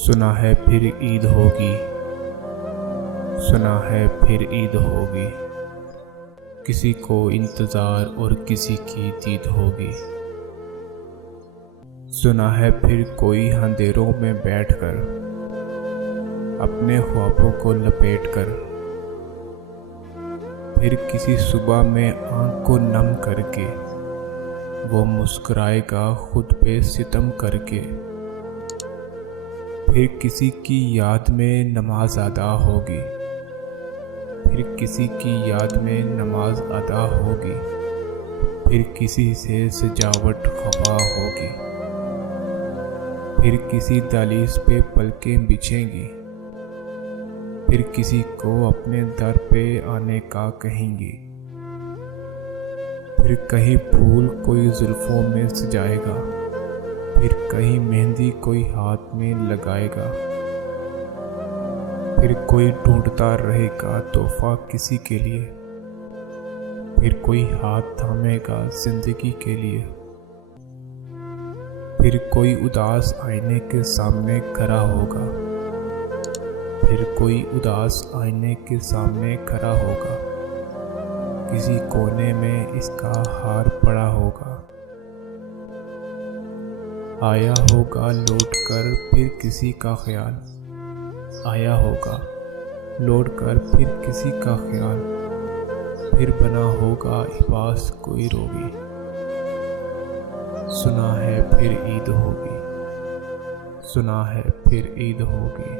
سنا ہے پھر عید ہوگی، سنا ہے پھر عید ہوگی، کسی کو انتظار اور کسی کی دید ہوگی۔ سنا ہے پھر کوئی اندھیروں میں بیٹھ کر اپنے خوابوں کو لپیٹ کر، پھر کسی صبح میں آنکھ کو نم کر کے وہ مسکرائے گا خود پہ ستم کر کے۔ پھر کسی کی یاد میں نماز ادا ہوگی، پھر کسی کی یاد میں نماز ادا ہوگی، پھر کسی سے سجاوٹ خفا ہوگی، پھر کسی دہلیز پہ پلکیں بچھیں گی، پھر کسی کو اپنے در پہ آنے کا کہیں گی، پھر کہیں پھول کوئی زلفوں میں سجائے گا، پھر کہیں مہندی کوئی ہاتھ میں لگائے گا، پھر کوئی ڈھونڈتا رہے گا تحفہ کسی کے لیے، پھر کوئی ہاتھ تھامے گا زندگی کے لیے، پھر کوئی اداس آئینے کے سامنے کھڑا ہوگا، پھر کوئی اداس آئینے کے سامنے کھڑا ہوگا، کسی کونے میں اس کا ہار پڑا ہوگا۔ آیا ہوگا لوٹ کر پھر کسی کا خیال، آیا ہوگا لوٹ کر پھر کسی کا خیال، پھر بنا ہوگا عباس کوئی روگی۔ سنا ہے پھر عید ہوگی، سنا ہے پھر عید ہوگی۔